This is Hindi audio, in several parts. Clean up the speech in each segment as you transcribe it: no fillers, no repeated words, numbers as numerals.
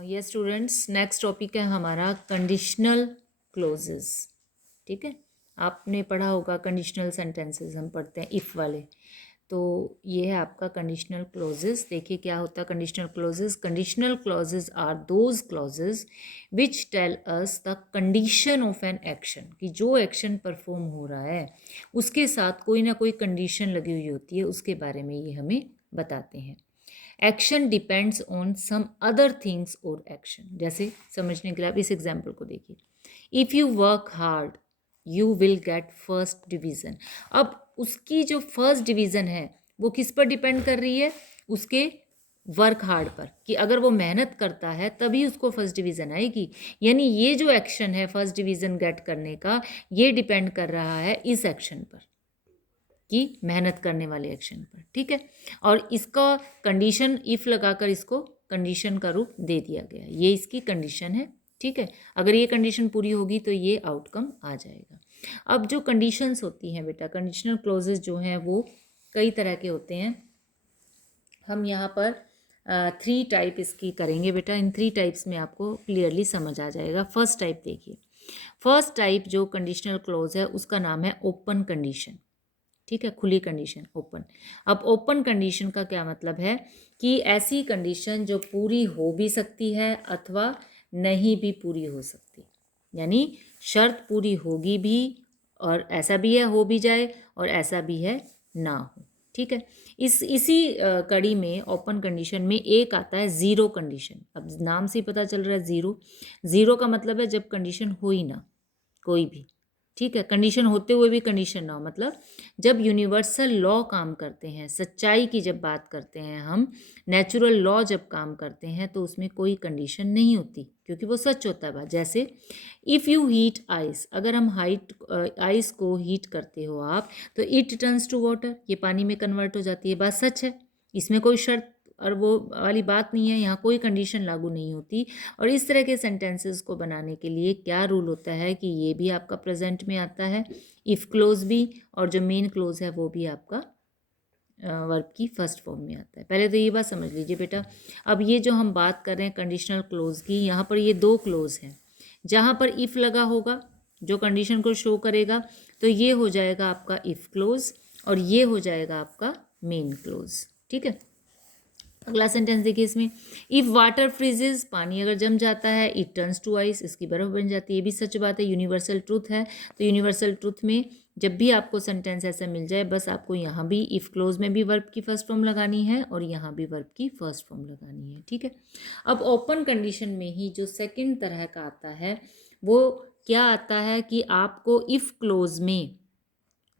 ये स्टूडेंट्स नेक्स्ट टॉपिक है हमारा कंडीशनल क्लोजेस। ठीक है, आपने पढ़ा होगा कंडीशनल सेंटेंसेस हम पढ़ते हैं इफ़ वाले। तो ये है आपका कंडीशनल क्लोजेस। देखिए क्या होता है conditional clauses. Conditional clauses are those clauses which tell us the condition of an action, कि जो एक्शन परफॉर्म हो रहा है उसके साथ कोई ना कोई कंडीशन लगी हुई होती है, उसके बारे में ये हमें बताते हैं। Action depends on some other things और एक्शन। जैसे समझने के लिए आप इस एग्जाम्पल को देखिए, if you work hard you will get first division. अब उसकी जो फर्स्ट डिवीज़न है वो किस पर डिपेंड कर रही है, उसके वर्क हार्ड पर, कि अगर वो मेहनत करता है तभी उसको फर्स्ट डिवीज़न आएगी। यानी ये जो एक्शन है फर्स्ट डिवीज़न गेट करने का, ये डिपेंड कर रहा है इस एक्शन पर, कि मेहनत करने वाले एक्शन पर। ठीक है, और इसका कंडीशन इफ़ लगाकर इसको कंडीशन का रूप दे दिया गया, ये इसकी कंडीशन है। ठीक है, अगर ये कंडीशन पूरी होगी तो ये आउटकम आ जाएगा। अब जो कंडीशंस होती हैं बेटा, कंडीशनल क्लोजेस जो हैं वो कई तरह के होते हैं। हम यहाँ पर 3 टाइप इसकी करेंगे बेटा। इन 3 टाइप्स में आपको क्लियरली समझ आ जाएगा। फर्स्ट टाइप देखिए, फर्स्ट टाइप जो कंडीशनल क्लोज है उसका नाम है ओपन कंडीशन। ठीक है, खुली कंडीशन, ओपन। अब ओपन कंडीशन का क्या मतलब है, कि ऐसी कंडीशन जो पूरी हो भी सकती है अथवा नहीं भी पूरी हो सकती। यानी शर्त पूरी होगी भी, और ऐसा भी है हो भी जाए, और ऐसा भी है ना हो। ठीक है, इसी कड़ी में ओपन कंडीशन में एक आता है ज़ीरो कंडीशन। अब नाम से ही पता चल रहा है ज़ीरो। ज़ीरो का मतलब है जब कंडीशन हो ही ना कोई भी। ठीक है, कंडीशन होते हुए भी कंडीशन ना हो, मतलब जब यूनिवर्सल लॉ काम करते हैं, सच्चाई की जब बात करते हैं हम, नेचुरल लॉ जब काम करते हैं तो उसमें कोई कंडीशन नहीं होती, क्योंकि वो सच होता है बात। जैसे इफ़ यू हीट आइस, अगर हम आइस को हीट करते हो आप, तो इट टर्न्स टू वाटर, ये पानी में कन्वर्ट हो जाती है। बात सच है, इसमें कोई शर्त और वो वाली बात नहीं है, यहाँ कोई कंडीशन लागू नहीं होती। और इस तरह के सेंटेंसेस को बनाने के लिए क्या रूल होता है, कि ये भी आपका प्रेजेंट में आता है, इफ़ क्लोज भी, और जो मेन क्लोज है वो भी आपका वर्ब की फर्स्ट फॉर्म में आता है। पहले तो ये बात समझ लीजिए बेटा। अब ये जो हम बात कर रहे हैं कंडीशनल क्लोज की, यहाँ पर ये 2 क्लोज हैं। जहाँ पर इफ़ लगा होगा जो कंडीशन को शो करेगा, तो ये हो जाएगा आपका इफ़ क्लोज, और ये हो जाएगा आपका मेन क्लोज। ठीक है, अगला सेंटेंस देखिए इसमें, इफ़ वाटर फ्रीजेज, पानी अगर जम जाता है, इट टर्न्स टू आइस, इसकी बर्फ़ बन जाती है। ये भी सच बात है, यूनिवर्सल ट्रूथ है। तो यूनिवर्सल ट्रूथ में जब भी आपको सेंटेंस ऐसा मिल जाए, बस आपको यहाँ भी इफ़ क्लोज में भी वर्ब की फर्स्ट फॉर्म लगानी है, और यहाँ भी वर्ब की फर्स्ट फॉर्म लगानी है। ठीक है, अब ओपन कंडीशन में ही जो सेकेंड तरह का आता है वो क्या आता है, कि आपको इफ़ क्लोज में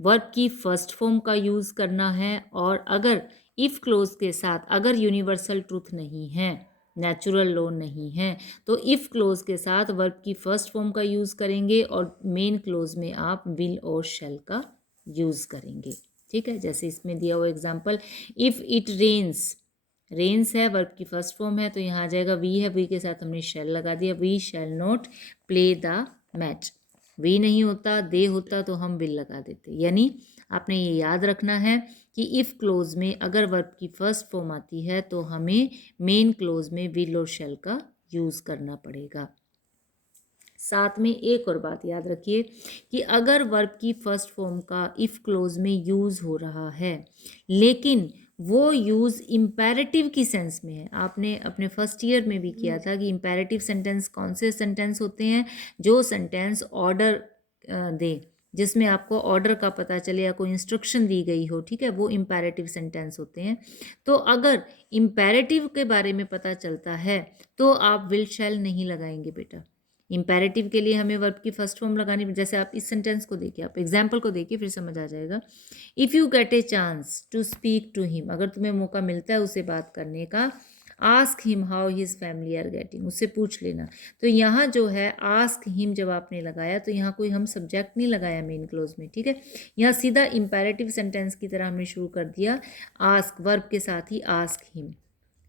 वर्ब की फर्स्ट फॉर्म का यूज़ करना है, और अगर इफ़ क्लोज के साथ अगर यूनिवर्सल ट्रूथ नहीं है, नेचुरल लॉ नहीं है, तो इफ़ क्लोज के साथ वर्ब की फर्स्ट फॉर्म का यूज़ करेंगे, और मेन क्लोज में आप विल और शैल का यूज़ करेंगे। ठीक है, जैसे इसमें दिया हुआ example, if it rains, rains है वर्ब की फर्स्ट फॉर्म है, तो यहाँ आ जाएगा वी है, वी के साथ हमने शैल लगा दिया, we shall not play the match. We नहीं होता, दे होता तो हम विल लगा देते। यानी आपने ये याद रखना है कि इफ़ क्लोज में अगर वर्ब की फर्स्ट फॉर्म आती है तो हमें मेन क्लोज में विल और शैल का यूज़ करना पड़ेगा। साथ में एक और बात याद रखिए, कि अगर वर्ब की फर्स्ट फॉर्म का इफ़ क्लोज में यूज़ हो रहा है, लेकिन वो यूज़ इम्पेरेटिव की सेंस में है, आपने अपने फर्स्ट ईयर में भी किया था कि इम्पेरेटिव सेंटेंस कौन से सेंटेंस होते हैं, जो सेंटेंस ऑर्डर दे, जिसमें आपको ऑर्डर का पता चले या कोई इंस्ट्रक्शन दी गई हो। ठीक है, वो इम्पेरेटिव सेंटेंस होते हैं। तो अगर इम्पेरेटिव के बारे में पता चलता है तो आप विल शैल नहीं लगाएंगे बेटा। इम्पेरेटिव के लिए हमें वर्ब की फर्स्ट फॉर्म लगानी। जैसे आप इस सेंटेंस को देखिए, आप एग्जाम्पल को देखिए, फिर समझ आ जाएगा। If you get a chance to speak to him, अगर तुम्हें मौका मिलता है उसे बात करने का, ask him how his family are getting, उससे पूछ लेना। तो यहाँ जो है आस्क हिम जब आपने लगाया, तो यहाँ कोई हम सब्जेक्ट नहीं लगाया मेन क्लोज में। ठीक है, यहाँ सीधा इम्पेरेटिव सेंटेंस की तरह हमने शुरू कर दिया, आस्क वर्ब के साथ ही आस्क हिम।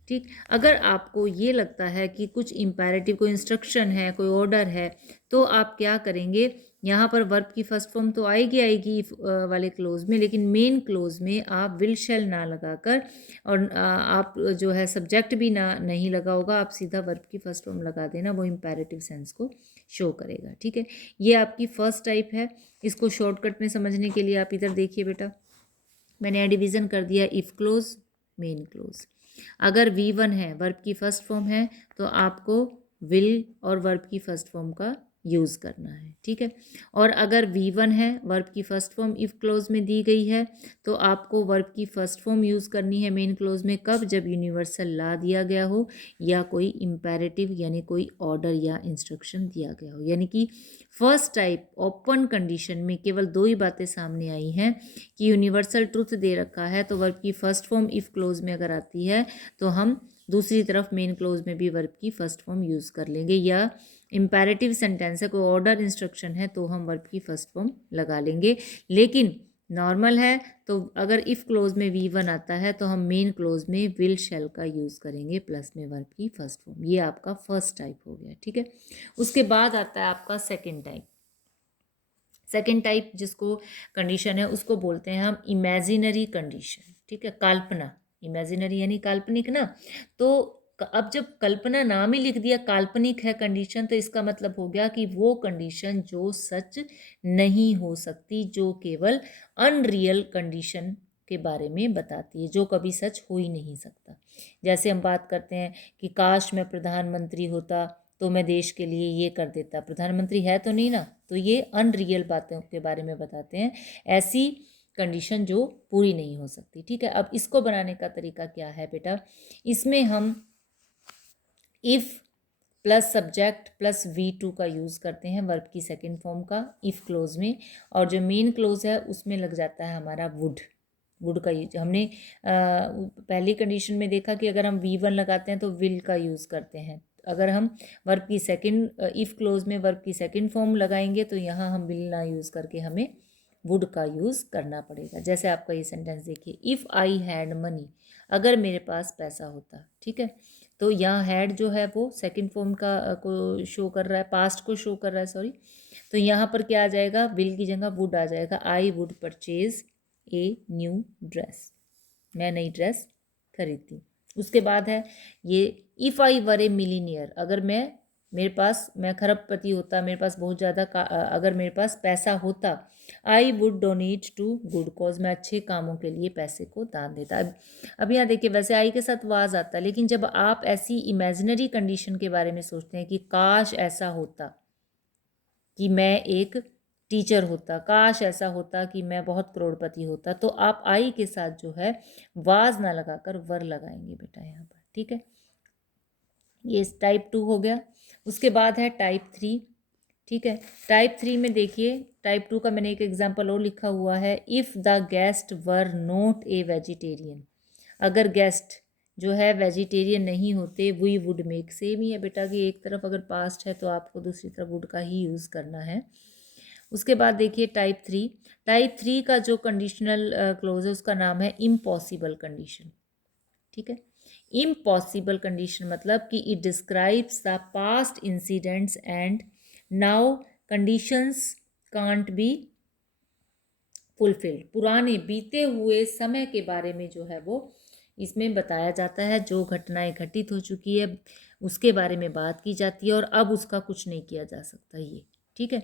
ठीक। अगर आपको ये लगता है कि कुछ इम्पेरेटिव, कोई इंस्ट्रक्शन है, कोई ऑर्डर है, तो आप क्या करेंगे, यहाँ पर वर्ब की फर्स्ट फॉर्म तो आएगी इफ वाले क्लोज में, लेकिन मेन क्लोज में आप विल शैल ना लगाकर और आप जो है सब्जेक्ट भी ना नहीं लगा होगा, आप सीधा वर्ब की फर्स्ट फॉर्म लगा देना, वो इम्पेरेटिव सेंस को शो करेगा। ठीक है, ये आपकी फर्स्ट टाइप है। इसको शॉर्टकट में समझने के लिए आप इधर देखिए बेटा, मैंने डिवीज़न कर दिया इफ़ क्लोज, मेन क्लोज। अगर V1 है, वर्ब की फर्स्ट फॉर्म है, तो आपको विल और वर्ब की फर्स्ट फॉर्म का यूज़ करना है। ठीक है, और अगर V1 है, वर्ब की फर्स्ट फॉर्म इफ़ क्लोज में दी गई है, तो आपको वर्ब की फर्स्ट फॉर्म यूज़ करनी है मेन क्लोज में। कब? जब यूनिवर्सल ला दिया गया हो या कोई इम्पेरेटिव यानी कोई ऑर्डर या इंस्ट्रक्शन दिया गया हो। यानी कि फर्स्ट टाइप ओपन कंडीशन में केवल दो ही बातें सामने आई हैं कि यूनिवर्सल ट्रुथ दे रखा है, तो वर्ब की फर्स्ट फॉर्म इफ़ क्लोज में अगर आती है तो हम दूसरी तरफ मेन क्लोज में भी वर्ब की फर्स्ट फॉर्म यूज़ कर लेंगे, या इम्पेरेटिव सेंटेंस है, कोई ऑर्डर इंस्ट्रक्शन है, तो हम वर्ब की फर्स्ट फॉर्म लगा लेंगे। लेकिन नॉर्मल है तो अगर इफ़ क्लोज में V1 आता है तो हम मेन क्लोज में विल शैल का यूज़ करेंगे प्लस में वर्ब की फर्स्ट फॉर्म। ये आपका फर्स्ट टाइप हो गया। ठीक है, उसके बाद आता है आपका सेकेंड टाइप। सेकेंड टाइप जिसको कंडीशन है उसको बोलते हैं हम इमेजिनरी कंडीशन। ठीक है, काल्पना, इमेजिनरी यानी काल्पनिक ना। तो अब जब कल्पना नाम ही लिख दिया, काल्पनिक है कंडीशन, तो इसका मतलब हो गया कि वो कंडीशन जो सच नहीं हो सकती, जो केवल अनरियल कंडीशन के बारे में बताती है, जो कभी सच हो ही नहीं सकता। जैसे हम बात करते हैं कि काश मैं प्रधानमंत्री होता तो मैं देश के लिए ये कर देता, प्रधानमंत्री है तो नहीं ना, तो ये अनरियल बातों के बारे में बताते हैं, ऐसी कंडीशन जो पूरी नहीं हो सकती। ठीक है, अब इसको बनाने का तरीका क्या है बेटा, इसमें हम if plus subject plus V2 का यूज़ करते हैं वर्ब की सेकेंड फॉर्म का इफ़ क्लोज में, और जो मेन क्लोज है उसमें लग जाता है हमारा वुड। वुड का यूज हमने पहली कंडीशन में देखा कि अगर हम V1 लगाते हैं तो विल का यूज़ करते हैं। अगर हम वर्ब की सेकंड इफ़ क्लोज में वर्ब की सेकंड फॉर्म लगाएंगे तो यहाँ हम विल ना यूज़ करके हमें वुड का यूज़ करना पड़ेगा। जैसे आपका ये सेंटेंस देखिए, इफ़ आई हैड मनी, अगर मेरे पास पैसा होता। ठीक है, तो यहाँ हैड जो है वो सेकंड फॉर्म का को शो कर रहा है, पास्ट को शो कर रहा है, सॉरी। तो यहाँ पर क्या आ जाएगा, विल की जगह वुड आ जाएगा। I would purchase a new dress, मैं नई ड्रेस खरीदती। उसके बाद है ये if I were A millionaire, अगर मैं खरबपति होता, मेरे पास बहुत ज़्यादा अगर मेरे पास पैसा होता, I would donate to good cause, मैं अच्छे कामों के लिए पैसे को दान देता। अब यहाँ देखिए, वैसे आई के साथ वाज आता है, लेकिन जब आप ऐसी इमेजिनरी कंडीशन के बारे में सोचते हैं कि काश ऐसा होता कि मैं एक टीचर होता, काश ऐसा होता कि मैं बहुत करोड़पति होता, तो आप आई के साथ जो है वाज ना लगाकर वर लगाएंगे बेटा यहाँ पर। ठीक है, ये टाइप 2 हो गया। उसके बाद है टाइप 3। ठीक है, टाइप 3 में देखिए, टाइप 2 का मैंने एक एग्जांपल और लिखा हुआ है, if the guest were not a vegetarian, अगर गेस्ट जो है वेजिटेरियन नहीं होते, वी वुड मेक, सेम ही है बेटा कि एक तरफ अगर पास्ट है तो आपको दूसरी तरफ वुड का ही यूज़ करना है। उसके बाद देखिए टाइप 3, टाइप 3 का जो कंडीशनल क्लोज है उसका नाम है इम्पॉसिबल कंडीशन। ठीक है, इम्पॉसिबल कंडीशन मतलब कि it describes the past incidents and now conditions can't be fulfilled, पुराने बीते हुए समय के बारे में जो है वो इसमें बताया जाता है, जो घटनाएं घटित हो चुकी है उसके बारे में बात की जाती है और अब उसका कुछ नहीं किया जा सकता। ये ठीक है,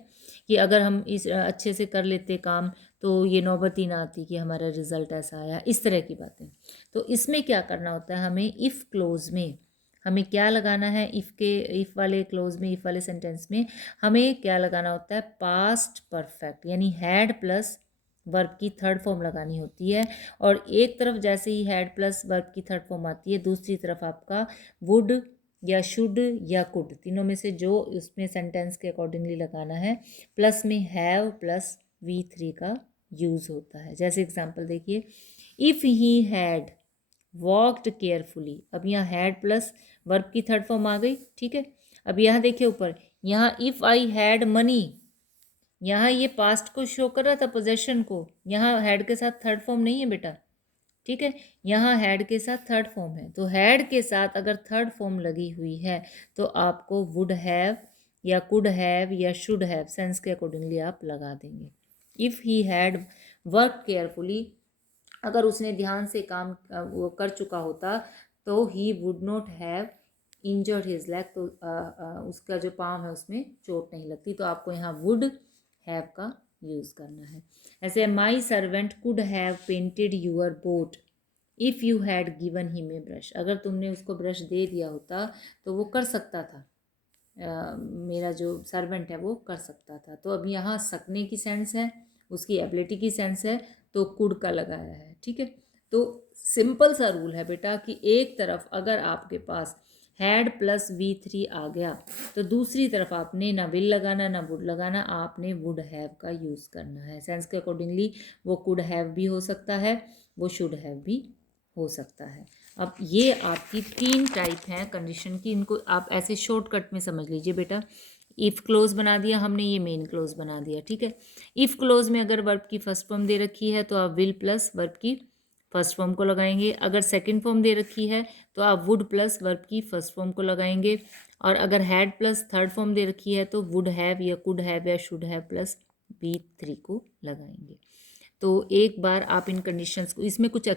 कि अगर हम इस अच्छे से कर लेते काम तो ये नौबत ही ना आती कि हमारा रिजल्ट ऐसा आया, इस तरह की बातें। तो इसमें क्या करना होता है, हमें इफ़ क्लोज में हमें क्या लगाना है, इफ़ वाले क्लोज में, इफ़ वाले सेंटेंस में हमें क्या लगाना होता है, पास्ट परफेक्ट यानी हैड प्लस वर्ब की थर्ड फॉर्म लगानी होती है। और एक तरफ जैसे ही हैड प्लस वर्ब की थर्ड फॉर्म आती है, दूसरी तरफ आपका वुड या शुड या कुड, तीनों में से जो उसमें सेंटेंस के अकॉर्डिंगली लगाना है, प्लस में हैव प्लस V3 का यूज़ होता है। जैसे एग्जांपल देखिए, if he had walked carefully, अब यहाँ हैड प्लस वर्ब की थर्ड फॉर्म आ गई। ठीक है, अब यहाँ देखिए ऊपर, यहाँ इफ़ आई हैड मनी, यहाँ ये पास्ट को शो कर रहा था, पोजेशन को, यहाँ हैड के साथ थर्ड फॉर्म नहीं है बेटा। ठीक है। यहाँ हैड के साथ थर्ड फॉर्म है, तो हैड के साथ अगर थर्ड फॉर्म लगी हुई है तो आपको वुड हैव या कुड हैव या शुड हैव सेंस के अकॉर्डिंगली आप लगा देंगे। If he had work carefully, अगर उसने ध्यान से काम वो कर चुका होता तो he would not have injured his leg, तो उसका जो पाम है उसमें चोट नहीं लगती। तो आपको यहाँ वुड हैव का यूज़ करना है। ऐसे my servant could have painted your boat if you had given him a brush, अगर तुमने उसको ब्रश दे दिया होता तो वो कर सकता था, मेरा जो सर्वेंट है वो कर सकता था। तो अब यहाँ सकने की सेंस है, उसकी एबिलिटी की सेंस है, तो कुड का लगाया है। ठीक है, तो सिंपल सा रूल है बेटा कि एक तरफ अगर आपके पास हैड प्लस V3 आ गया तो दूसरी तरफ आपने ना विल लगाना ना वुड लगाना, आपने वुड हैव का यूज़ करना है। सेंस के अकॉर्डिंगली वो कुड हैव भी हो सकता है, वो शुड हैव भी हो सकता है। अब ये आपकी 3 टाइप हैं कंडीशन की, इनको आप ऐसे शॉर्टकट में समझ लीजिए बेटा। इफ़ क्लोज बना दिया हमने, ये मेन क्लोज बना दिया। ठीक है, इफ़ क्लोज में अगर वर्ब की फर्स्ट फॉर्म दे रखी है तो आप विल प्लस वर्ब की फर्स्ट फॉर्म को लगाएंगे। अगर सेकंड फॉर्म दे रखी है तो आप वुड प्लस वर्ब की फर्स्ट फॉर्म को लगाएंगे। और अगर हैड प्लस थर्ड फॉर्म दे रखी है तो वुड हैव या कुड हैव या शुड हैव प्लस V3 को लगाएंगे। तो एक बार आप इन कंडीशंस को, इसमें कुछ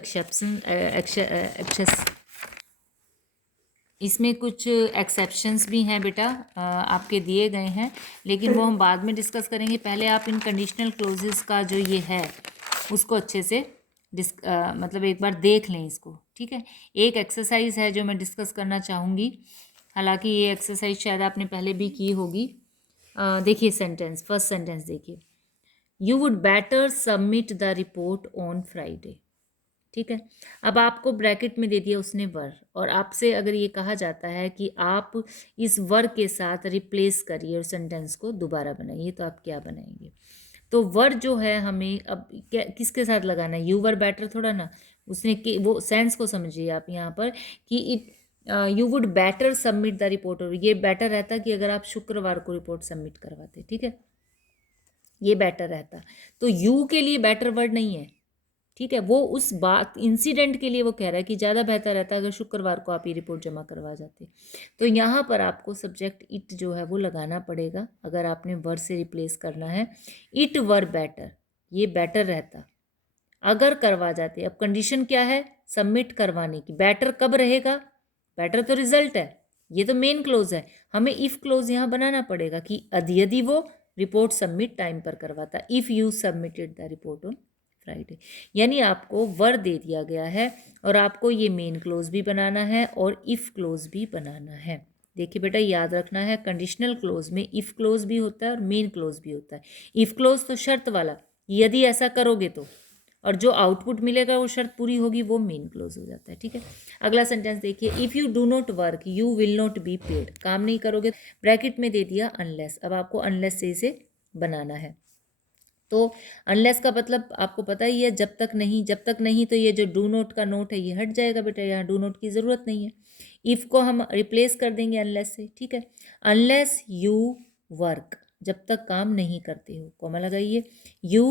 इसमें कुछ एक्सेप्शंस भी हैं बेटा, आपके दिए गए हैं, लेकिन वो हम बाद में डिस्कस करेंगे। पहले आप इन कंडीशनल क्लोजेस का जो ये है उसको अच्छे से मतलब एक बार देख लें इसको। ठीक है, एक एक्सरसाइज है जो मैं डिस्कस करना चाहूँगी, हालांकि ये एक्सरसाइज शायद आपने पहले भी की होगी। देखिए सेंटेंस, फर्स्ट सेंटेंस देखिए, you would better submit the report on Friday. ठीक है, अब आपको ब्रैकेट में दे दिया उसने वर, और आपसे अगर ये कहा जाता है कि आप इस वर के साथ रिप्लेस करिए और सेंटेंस को दोबारा बनाइए, तो आप क्या बनाएंगे? तो वर जो है हमें अब क्या किसके साथ लगाना है? यू वर बेटर थोड़ा ना, उसने वो सेंस को समझिए आप यहाँ पर कि it you would better submit the report, और ये बेटर रहता कि अगर आप शुक्रवार को रिपोर्ट सबमिट करवाते। ठीक है, ये बेटर रहता। तो यू के लिए बेटर वर्ड नहीं है। ठीक है, वो उस बात इंसिडेंट के लिए वो कह रहा है कि ज़्यादा बेहतर रहता अगर शुक्रवार को आप ये रिपोर्ट जमा करवा जाते। तो यहाँ पर आपको सब्जेक्ट इट जो है वो लगाना पड़ेगा अगर आपने वर से रिप्लेस करना है। इट वर बेटर, ये बेटर रहता अगर करवा जाते। अब कंडीशन क्या है? सबमिट करवाने की। बेटर कब रहेगा? बेटर तो रिजल्ट है, ये तो मेन क्लोज है। हमें इफ क्लोज यहाँ बनाना पड़ेगा कि यदि वो रिपोर्ट सबमिट टाइम पर करवाता, if you submitted the report on Friday. यानी आपको वर दे दिया गया है और आपको ये मेन क्लोज भी बनाना है और इफ़ क्लोज भी बनाना है। देखिए बेटा, याद रखना है कंडीशनल क्लोज में इफ़ क्लोज भी होता है और मेन क्लोज भी होता है। इफ़ क्लोज तो शर्त वाला, यदि ऐसा करोगे तो, और जो आउटपुट मिलेगा वो शर्त पूरी होगी, वो मेन क्लोज हो जाता है। ठीक है, अगला सेंटेंस देखिए, if you do not work you will not be paid. काम नहीं करोगे, ब्रैकेट में दे दिया अनलेस। अब आपको अनलेस से इसे बनाना है। तो अनलेस का मतलब आपको पता ही है, जब तक नहीं। जब तक नहीं तो ये जो डू नोट का नोट है ये हट जाएगा बेटा, यहाँ डू नोट की ज़रूरत नहीं है। इफ़ को हम रिप्लेस कर देंगे अनलेस से। ठीक है, अनलेस यू वर्क, जब तक काम नहीं करते हो, कॉमा लगाइए। यू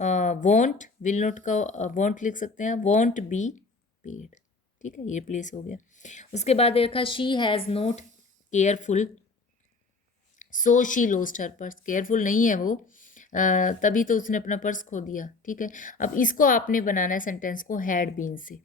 वॉन्ट, विल नॉट का वॉन्ट लिख सकते हैं, वॉन्ट बी पेड। ठीक है, ये रिप्लेस हो गया। उसके बाद देखा, she has not careful so she lost her purse. Careful नहीं है वो, तभी तो उसने अपना पर्स खो दिया। ठीक है, अब इसको आपने बनाना है सेंटेंस को हैड बीन से।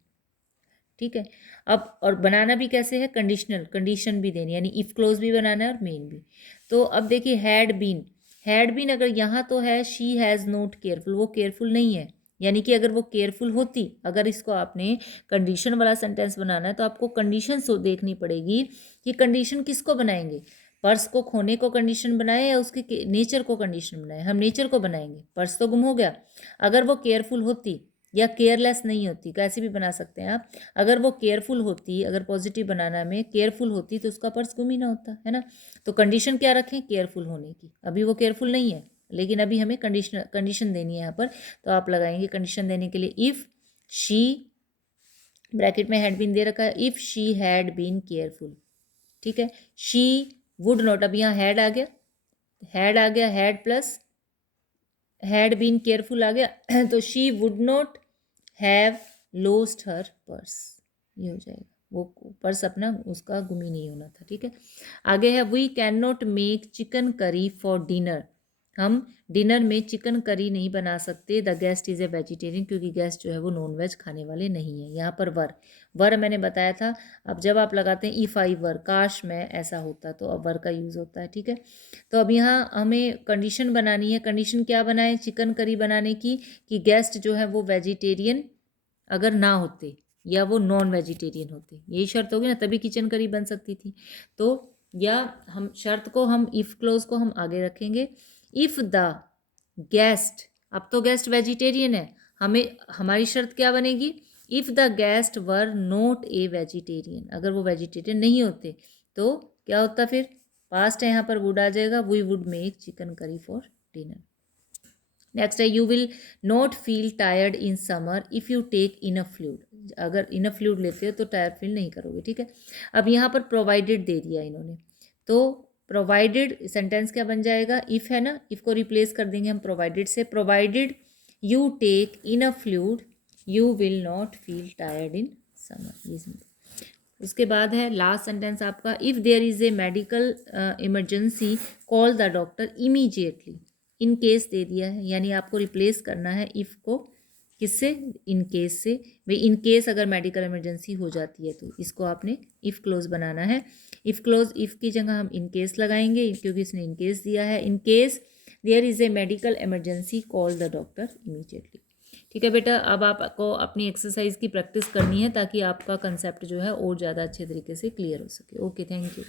ठीक है, अब और बनाना भी कैसे है? कंडीशनल, कंडीशन भी देनी, यानी इफ़ क्लोज भी बनाना है और मेन भी। तो अब देखिए, हैड बीन अगर यहाँ तो है शी हैज़ नोट केयरफुल, वो केयरफुल नहीं है। यानी कि अगर वो केयरफुल होती, अगर इसको आपने कंडीशन वाला सेंटेंस बनाना है तो आपको कंडीशन देखनी पड़ेगी कि कंडीशन किसको बनाएंगे। पर्स को खोने को कंडीशन बनाए या उसके नेचर को कंडीशन बनाए? हम नेचर को बनाएंगे, पर्स तो गुम हो गया। अगर वो केयरफुल होती या केयरलेस नहीं होती, कैसे भी बना सकते हैं आप। अगर वो केयरफुल होती, अगर पॉजिटिव बनाना में केयरफुल होती तो उसका पर्स गुम ही ना होता, है ना। तो कंडीशन क्या रखें? केयरफुल होने की। अभी वो केयरफुल नहीं है, लेकिन अभी हमें कंडीशन देनी है यहाँ पर। तो आप लगाएंगे कंडीशन देने के लिए, इफ़ शी, ब्रैकेट में हैड बीन दे रखा है, if she had been careful. ठीक है, शी वुड नॉट, अब यहाँ हैड आ गया, had plus had been careful आ गया, तो she would not have lost her purse, ये हो जाएगा, वो पर्स अपना उसका गुम ही नहीं होना था, ठीक है। आगे है we can not make chicken curry for dinner, हम डिनर में चिकन करी नहीं बना सकते, the guest is a vegetarian, क्योंकि गेस्ट जो है वो नॉन वेज खाने वाले नहीं है। यहाँ पर वर मैंने बताया था, अब जब आप लगाते हैं इफ़ आई वर, काश मैं ऐसा होता, तो अब वर का यूज़ होता है, ठीक है। तो अब यहाँ हमें कंडीशन बनानी है, कंडीशन क्या बनाए चिकन करी बनाने की, कि गेस्ट जो है वो वेजिटेरियन अगर ना होते या वो नॉन वेजिटेरियन होते, यही शर्त होगी ना, तभी किचन करी बन सकती थी। तो या हम शर्त को, हम इफ़ क्लोज को हम आगे रखेंगे, इफ़ द गेस्ट, अब तो गेस्ट वेजिटेरियन है, हमें हमारी शर्त क्या बनेगी, if the guest were not a vegetarian, अगर वो वेजिटेरियन नहीं होते तो क्या होता, फिर पास्ट है यहाँ पर वुड आ जाएगा, we would make chicken curry for dinner. Next है you will not feel tired in summer if you take enough fluid, अगर इनफ फ्लूइड लेते हो तो टायर्ड फील नहीं करोगे, ठीक है। अब यहाँ पर प्रोवाइडेड दे दिया इन्होंने, तो प्रोवाइडेड सेंटेंस क्या बन जाएगा, इफ़ है ना, इफ़ को रिप्लेस कर देंगे हम प्रोवाइडेड से, provided you take enough fluid you will not feel tired in summer, ये उसके बाद है लास्ट सेंटेंस आपका, if there is a medical emergency call the doctor immediately, in case दे दिया है, यानी आपको रिप्लेस करना है इफ़ को किससे, इन केस से, भाई इन केस अगर मेडिकल इमरजेंसी हो जाती है तो इसको आपने इफ़ क्लोज बनाना है। इफ़ क्लोज, इफ़ की जगह हम इन केस लगाएंगे क्योंकि इसने इन केस दिया है, in case there is a medical emergency call the doctor immediately. ठीक है बेटा, अब आपको अपनी एक्सरसाइज की प्रैक्टिस करनी है ताकि आपका कंसेप्ट जो है और ज़्यादा अच्छे तरीके से क्लियर हो सके। Okay, thank you.